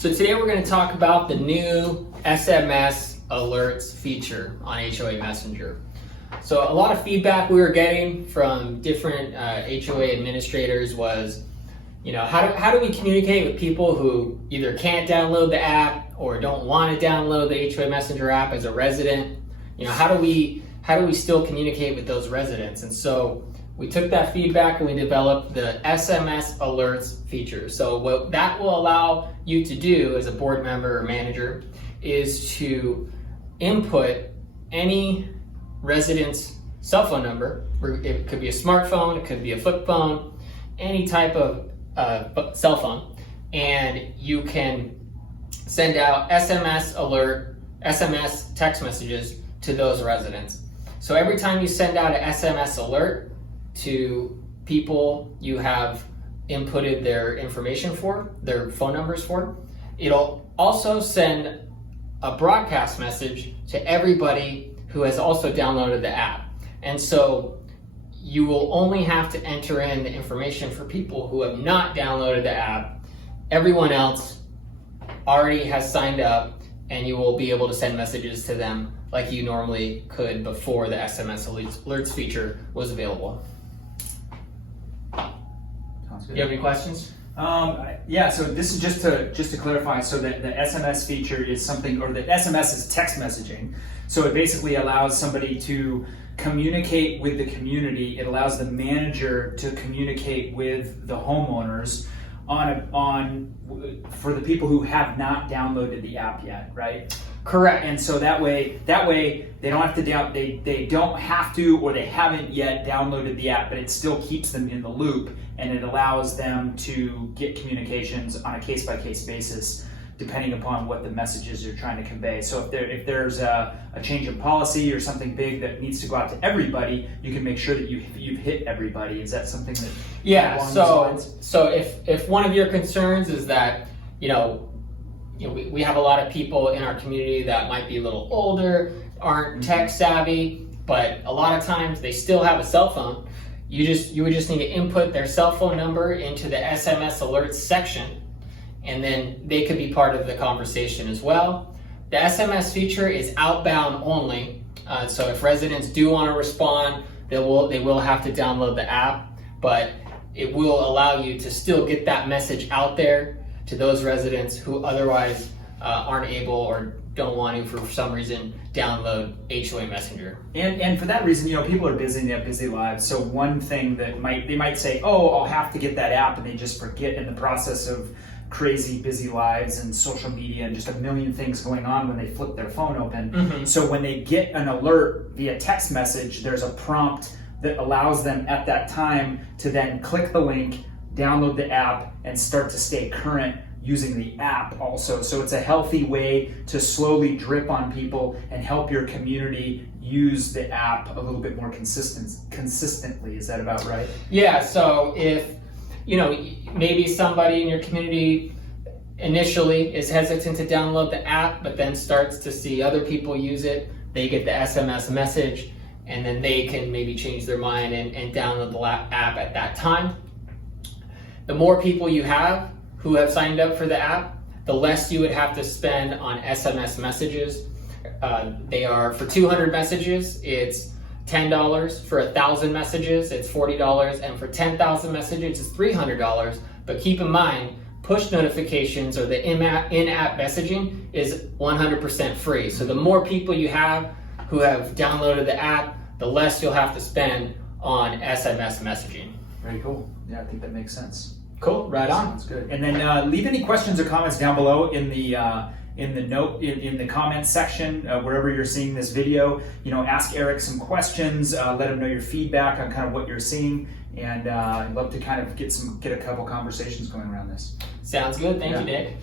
So today we're going to talk about the new SMS Alerts feature on HOA Messenger. So a lot of feedback we were getting from different HOA administrators was, how do we communicate with people who either can't download the app or don't want to download the HOA Messenger app as a resident? How do we still communicate with those residents? And so we took that feedback and we developed the SMS Alerts feature. So what that will allow you to do as a board member or manager is to input any resident's cell phone number. It could be a smartphone, it could be a flip phone, any type of cell phone, and you can send out SMS text messages to those residents. So every time you send out an SMS alert to people you have inputted their information for, their phone numbers for, it'll also send a broadcast message to everybody who has also downloaded the app. And so you will only have to enter in the information for people who have not downloaded the app. Everyone else already has signed up, and you will be able to send messages to them like you normally could before the SMS Alerts feature was available. Sounds good. Do you have any questions? Yeah, so this is just to clarify, so that the SMS feature is something, or the SMS is text messaging. So it basically allows somebody to communicate with the community. It allows the manager to communicate with the homeowners for the people who have not downloaded the app yet, right? Correct. And so that way they don't have to they don't have to, or they haven't yet downloaded the app, but it still keeps them in the loop, and it allows them to get communications on a case-by-case basis depending upon what the messages you're trying to convey. So if there's a change in policy or something big that needs to go out to everybody, you can make sure that you've hit everybody. Is that something that So if one of your concerns is that we have a lot of people in our community that might be a little older, aren't tech savvy, but a lot of times they still have a cell phone. You would just need to input their cell phone number into the SMS Alerts section, and then they could be part of the conversation as well. The SMS feature is outbound only, so if residents do want to respond, they will have to download the app, but it will allow you to still get that message out there to those residents who otherwise aren't able or don't want to, for some reason, download HOA Messenger. And for that reason, people are busy and they have busy lives. So one thing that they might say, oh, I'll have to get that app, and they just forget in the process of crazy busy lives and social media and just a million things going on when they flip their phone open. Mm-hmm. So when they get an alert via text message, there's a prompt that allows them at that time to then click the link, download the app, and start to stay current using the app also. So it's a healthy way to slowly drip on people and help your community use the app a little bit more consistently. Is that about right? Yeah, so if maybe somebody in your community initially is hesitant to download the app, but then starts to see other people use it, they get the SMS message, and then they can maybe change their mind and download the app at that time. The more people you have who have signed up for the app, the less you would have to spend on SMS messages. They are, for 200 messages, it's $10. For 1,000 messages, it's $40. And for 10,000 messages, it's $300. But keep in mind, push notifications or the in-app messaging is 100% free. So the more people you have who have downloaded the app, the less you'll have to spend on SMS messaging. Very cool. Yeah, I think that makes sense. Cool, right on. Sounds good. And then leave any questions or comments down below in the comments section wherever you're seeing this video. Ask Eric some questions. Let him know your feedback on kind of what you're seeing, and I'd love to kind of get a couple conversations going around this. Sounds good. Thank you, Nick.